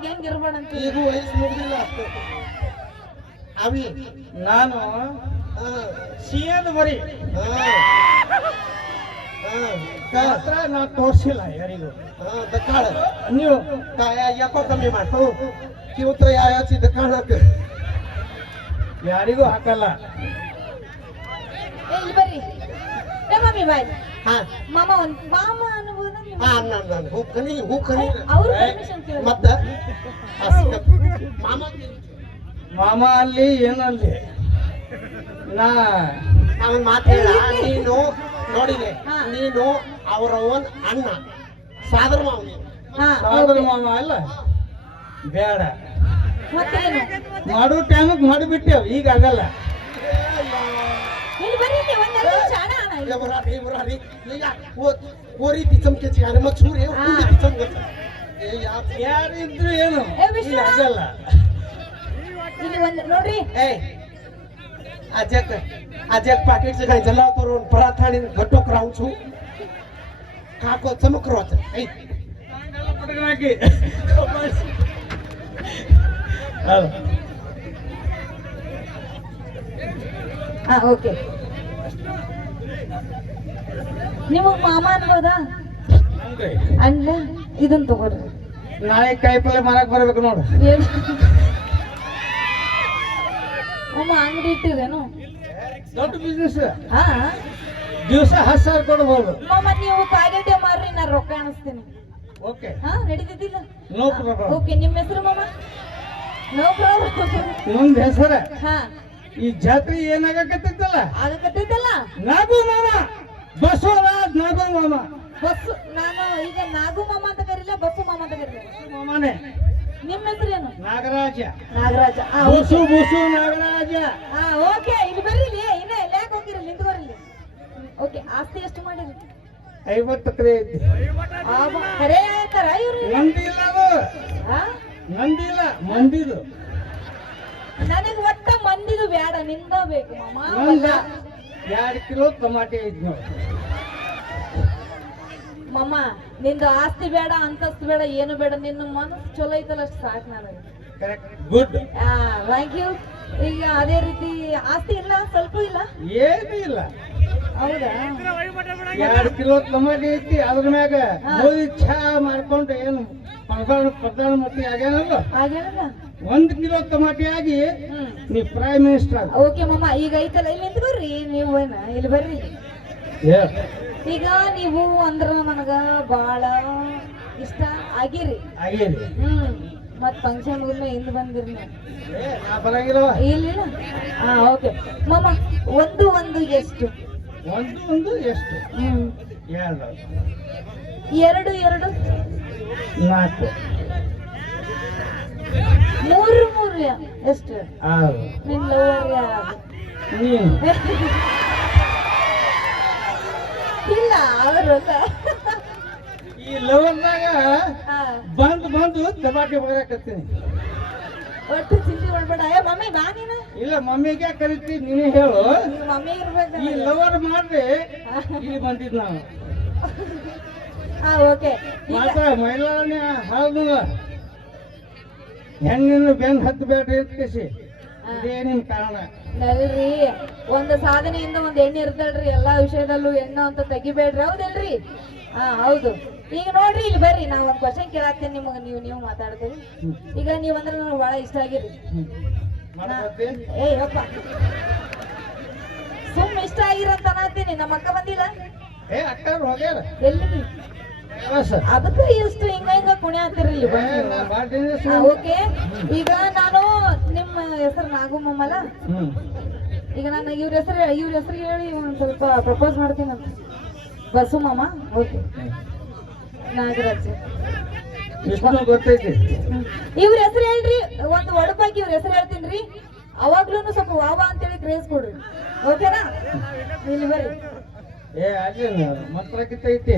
ಅವಾಗ ಹೆಂಗ್ ಇರ್ಬೇಡಂತ ಈಗ ವಯಸ್ಸು ಮುಗ್ದಿಲ್ಲ ಅಷ್ಟೇ ಅವಿ ನಾನು ಸಿಎದ ಬರೀ ಮಾತ್ರ ನಾ ತೋರಿಸಿಲ್ಲ ಯಾರಿಗೂ ದಕ್ಕಾಳ ನೀವು ಯಾಕೋ ಕಮ್ಮಿ ಮಾಡ್ತು ಕಿವತ್ರ ಯಾಯಾಚಿ ದಕ್ಕಾಳಕ್ಕೆ ಯಾರಿಗೂ ಹಾಕಲ್ಲ. ಇಲ್ಲಿ ಬರ್ರಿ ಏ ಮಮ್ಮಿ ಬಾಯ್ ಹಾ ಮಾಮ ಒಂದ್ ಮಾಮ ಅನ್ಬೋದ ಹಾ ನಾನು ಹೂಕನಿ ಅವ್ರು ಪರ್ಮಿಷನ್ ಕೇಳ ಮತ್ತ ಮಾಮ ಮಾಮ ಅಲ್ಲಿ ಏನಲ್ಲಿ ನಾ ಅವನ್ ಮಾತು ಹೇಳ ನೀನು ನೋಡಿದೆ ನೀನು ಅವರವನ್ ಅಣ್ಣ ಸಾದರ ಮಾವ ನೀನು ಸಾದರ ಮಾಮ ಅಲ್ಲ ಬೇಡ ಮತ್ತೇನು ಮಾಡೋ ಟೈಮಿಗೆ ಮಾಡಿಬಿಟ್ಟೇವ್ ಈಗ ಆಗಲ್ಲ. ಇಲ್ಲಿ ಬರ್ರಿ ಒಂದೆರಡು ನಿಮಿಷ ಅಣ್ಣ बरारी ಈಗ ಕೋರಿ ತಿಚಮ್ಕೆಚಿ ಅರೆ ಮಚೂರಿ ಕೂಡಿ ತಿಚಮ್ಕೆಚ ಯಾರಿದ್ರು ಏನು ಏ ವಿಶ್ವ ಆಗಲ್ಲ. ಇಲ್ಲಿ ಒಂದು ನೋಡ್ರಿ ए अजक पाकिट से काही जलाव करून पराठाणी घटोक राहून छु काको चमक रोत ए ಪಟಕನಾಕಿ ಹಾ ಓಕೆ ನಿಮಗ್ ಮಾಮ ಅನ್ಬೋದಾ ಅಲ್ಲ ಇದನ್ ತಗೋರಿ ನಾಳೆ ಕಾಯಿ ಪಲ್ಯ ಮಾರಕ್ ಬರ್ಬೇಕು ನೋಡು. ಅಮ್ಮ ಅಂಗಡಿ ಇಟ್ಟಿರೇನು ದೊಡ್ಡ ಬಿಸ್ನೆಸ್ ಹಾ ದಿವಸ 10,000 ಕೊಡ್ಬೋದು. ಮಾಮ ನೀವು ಕಾಯಿಗಡ್ಡೆ ಮಾರ್ರಿ ನಾ ರೊಕ್ಕ ಅನಿಸ್ತೀನಿ. ಓಕೆ ಹಾ ನಡೀತಿದ್ದಿಲ್ಲ ನೋ ಪ್ರಾಬ್ಲಮ್. ಓಕೆ ನಿಮ್ಮ ಹೆಸರು ಮಾಮ ನೋ ಪ್ರಾಬ್ಲಮ್. ನಂದ್ ಹೆಸರ ಹಾ ಈ ಜಾತ್ರೆ ಏನಾಗಕತ್ತೈತಲ್ಲ ಆಗಕತ್ತೈತಲ್ಲ ನಾಗು ಮಾಮ ಬಸವರಾಜ್ ನಾಗು ಮಾಮ ಬಸ್ಸು ನಾನು ಈಗ ನಾಗು ಮಾಮ ಅಂತ ಕರೀಲ ಬಸ್ಸು ಮಾಮ ಅಂತ ಕರೀಲ ಮಾಮನೆ. ನಿಮ್ಮ ಹೆಸರೇನು ನಾಗರಾಜ ನಾಗರಾಜ ಬುಸು ಬುಸು ನಾಗರಾಜ. ಹಾ ಓಕೆ ಇಲ್ಲಿ ಬರ್ರಿ ಇಲ್ಲಿ ಇನ್ನ ಯಾಕೆ ಹೋಗಿರಿ ನಿಂತ್ಕೋರಿ ಇಲ್ಲಿ. ಓಕೆ ಆಸ್ತಿ ಎಷ್ಟು ಮಾಡಿರಿ 50 ಎಕರೆ ಐತಿ. ಖರೆ ಆಯ್ತಾರ ಇವ್ರು ನಂದಿ ಇಲ್ಲ ಅದು ಹಾ ನಂದಿ ಇಲ್ಲ ಮಂದಿದು. ನನಗೆ ಒಟ್ಟ ಮಂದಿದು ಬೇಡ ನಿಂದ ಬೇಕು ಮಾಮ. ನಂದ 2 ಕಿಲೋ ಟಮಾಟೆ ಐತಿ ನೋಡಿ. ಮಾಮ ನಿಂದು ಆಸ್ತಿ ಬೇಡ ಅಂತಸ್ತು ಬೇಡ ಏನು ಬೇಡ ನಿನ್ನ ಮನಸ್ಸು ಚಲೋ ಐತಲ್ಲ ಅಷ್ಟು ಸಾಕು ನನಗೆ. Correct good. Thank you. ಈಗ ಅದೇ ರೀತಿ ಆಸ್ತಿ ಇಲ್ಲ ಸ್ವಲ್ಪ ಇಲ್ಲ ಏನು ಇಲ್ಲ. ಹೌದಾ 2 ಕಿಲೋ ಟಮಾಟೆ ಐತಿ. ಅದ್ರ ಮ್ಯಾಗ ಗೋಧಿ ಚಹಾ ಮಾಡ್ಕೊಂಡು ಏನು ಪ್ರಧಾನಮಂತ್ರಿ ಆಗ್ಯಾನಲ್ಲ ಹಾಗೇನಲ್ಲ 1 ಕಿಲೋ ಟಮಾಟೆ ಆಗಿ ನೀ ಪ್ರೈಮ್ ಮಿನಿಸ್ಟರ್ ಆಗ. ಓಕೆ ಮಾಮ ಈಗ ಐತಲ್ಲ ಇಲ್ಲಿ ನಿಂತ್ಕೋರಿ ನೀವು ಏನ ಇಲ್ಲಿ ಬರ್ರಿ. ಈಗ ನೀವು ಅಂದ್ರ ನನಗ ಬಾಳ ಇಷ್ಟ ಆಗಿರಿ. ಆಗೇರಿ ಮತ್ ಫಂಕ್ಷನ್ ಒಮ್ಮೆ ಹಿಂದ್ ಬಂದಿರಿ ನೀವು. ನಾ ಬರಂಗಿಲ್ಲವ. ಇಲ್ಲ ಹಾ ಓಕೆ ಮಾಮ ಒಂದು ಒಂದು ಎಷ್ಟು ಒಂದು ಎಷ್ಟು 2 ಎರಡು ಎರಡು 4 ಮೂರು ಮೂರು ಎಷ್ಟು 6 ನಿನ್ ಲವರ್ ಯಾರು ನೀನು ಇಲ್ಲ ಅವರಲ್ಲ ಈ ಲವರ್ನಾಗ ಬಂದು ಟಮಾಟೆ ಬರಕತ್ತೀನಿ. ಒಟ್ಟು ಚಿಂತೆ ಮಾಡ್ಬೇಡ. ಏ ಮಮ್ಮಿ ಬಾ ನೀನು. ಇಲ್ಲ ಮಮ್ಮಿಗೆ ಕರಿತಿ ನೀನು ಹೇಳು. ಮಮ್ಮಿ ಇರ್ಬೇಕು ಈ ಲವರ್ ಮಾಡ್ರಿ ಇಲ್ಲಿ ಬಂದಿದ್ ನಾವು ಓಕೆ ಮಾತ್ರ ಮೈಲಾರಣ್ಯ ಹಾಲು ಹೆಣ್ಣಿನ ಬೆನ್ ಹತ್ತು ಬೇಡ್ರಿ ಅಂತ ಕೇಸಿ ಇದೇ ನಿಮ್ ಕಾರಣ. ನಲ್ರಿ ಒಂದು ಸಾಧನೆಯಿಂದ ಒಂದ್ ಹೆಣ್ಣು ಇರ್ತಲ್ರಿ ಎಲ್ಲಾ ವಿಷಯದಲ್ಲೂ ಹೆಣ್ಣು ಅಂತ ತೆಗಿಬೇಡ್ರಿ ಹೌದಲ್ರಿ. ಹೌದು. ಈಗ ನೋಡ್ರಿ ಇಲ್ಲಿ ಬರ್ರಿ ನಾ ಒಂದ್ ಕ್ವಶನ್ ಕೇಳಾಕ್ತೇನೆ ನಿಮಗ ನೀವು ಮಾತಾಡ್ತೀರಿ. ಈಗ ನೀವಂದ್ರೆ ನನಗೆ ಬಹಳ ಇಷ್ಟ ಆಗಿರಿ. ಏಯಪ್ಪ ಸುಮ್ ಇಷ್ಟ ಆಗಿರಂತ ಅನ್ನತೀನಿ. ನಮ್ಮ ಅಕ್ಕ ಬಂದಿಲ್ಲ ಅಕ್ಕ ಹೋಗ್ಯಾರ ಎಲ್ಲಿ ಅದಕ್ಕೆ ಎಷ್ಟು ಹಿಂಗ ಕುಣಿ ಹಾಕ್ತಿರ್ಲಿ. ಓಕೆ ಈಗ ನಾನು ನಿಮ್ಮ ಹೆಸರು ನಾಗಮ್ಮಲ್ಲ. ಈಗ ನಾನು ಇವ್ರ ಹೆಸರು ಹೇಳಿ ಒಂದ್ ಸ್ವಲ್ಪ ಪ್ರಪೋಸ್ ಮಾಡ್ತೀನಿ ಅಂತ. ಬಸು ಮಾಮ. ಓಕೆ ನಾಗರಾಜ್ ಗೊತ್ತೈತಿ. ಇವ್ರ ಹೆಸರು ಹೇಳ್ರಿ ಒಂದು ಒಡಪಾಕಿ ಇವ್ರ ಹೆಸರು ಹೇಳ್ತೀನಿ. ಅವಾಗ್ಲೂ ಸ್ವಲ್ಪ ವಾವಾ ಅಂತೇಳಿ ಕ್ರೇಜ್ ಕೊಡ್ರಿ ಓಕೆನಾ. ಇಲ್ಲಿ ಬರ್ರಿ ಅಲ್ಲಿ ಮಾತ್ರಕ್ಕಿಂತ ಐತಿ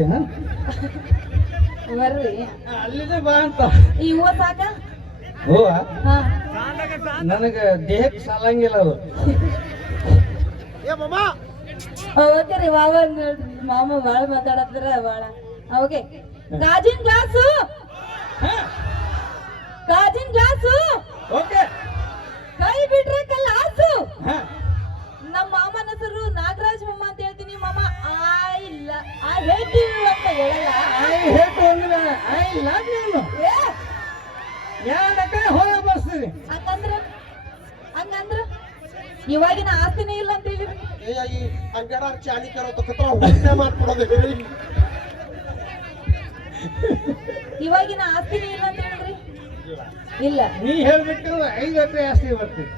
ಬರ್ರಿ ಅಲ್ಲಿದೆ ಬಾ ಅಂತ. ಈ ಹೂವ ಸಾಕ ಹೂವ ಹಾ ನನಗ ದೇಹಕ್ಕೆ ಸಾಲಂಗಿಲ್ಲ ಅದು. ಓಕೆ ರೀ ವಾವ ಮಾಮ ಬಾಳ ಮಾತಾಡತ್ತಾರ ಬಾಳ. ಓಕೆ ಗಾಜಿನ ಗ್ಲಾಸು ನೀನು ಏ ಎರಡು ಎಕರೆ ಹೊಲ ಬರ್ಸ್ತೀನಿ ಹಂಗಂದ್ರ ಇವಾಗಿನ ಆಸ್ತಿನೇ ಇಲ್ಲ ಅಂತ ಹೇಳಿದ್ರಿ ಈ ಅಂಗಡ ಚಾಣಿ ಕರೋ ತಕ್ಕತ್ರ ಹುಣ್ಣೆ ಮಾಡ್ಕೊಡೋದು ಇವಾಗಿನ ಆಸ್ತಿನೇ ಇಲ್ಲ ಅಂತ ಹೇಳಿದ್ರಿ ಇಲ್ಲ ನೀ ಹೇಳ್ಬೇಕಂದ್ರೆ 5 ಎಕರೆ ಆಸ್ತಿ ಬರ್ತೀನಿ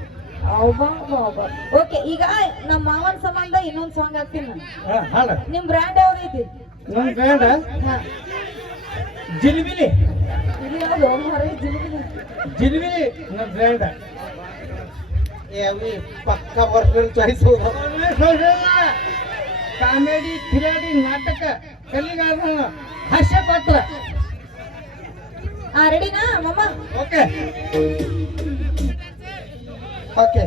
ಓಕೆ ಈಗ ನಮ್ಮ ಮಾವನ್ ಸಂಬಂಧ ಇನ್ನೊಂದ್ ಸಾಂಗ್ ಹಾಕ್ತೀನಿ ನಾನು ಹಾಡ ನಿಮ್ ಬ್ರ್ಯಾಂಡ್ ಯಾವ್ದೈತಿ ನಮ್ ಬ್ರ್ಯಾಂಡ ಹಾ ಜಿಲ್ಬಿಲಿ ಇದು ಯಾವ್ದು ಹೊರಗೆ ಜಿಲ್ಬಿಲಿ ಜಿಲ್ಬಿಲಿ ನಮ್ ಬ್ರ್ಯಾಂಡ ಅವಿ ಪಕ್ಕ ಪರ್ಸನಲ್ ಚಾಯ್ಸ್ ಹೋದ ಕಾಮಿಡಿ ಥ್ರಿಲ್ಲಡಿ ನಾಟಕ ಕಲಿಗಾರನ ಹಾಸ್ಯ ಪಾತ್ರ ರೆಡಿನಾ ಮಮ್ಮ ಓಕೆ ಓಕೆ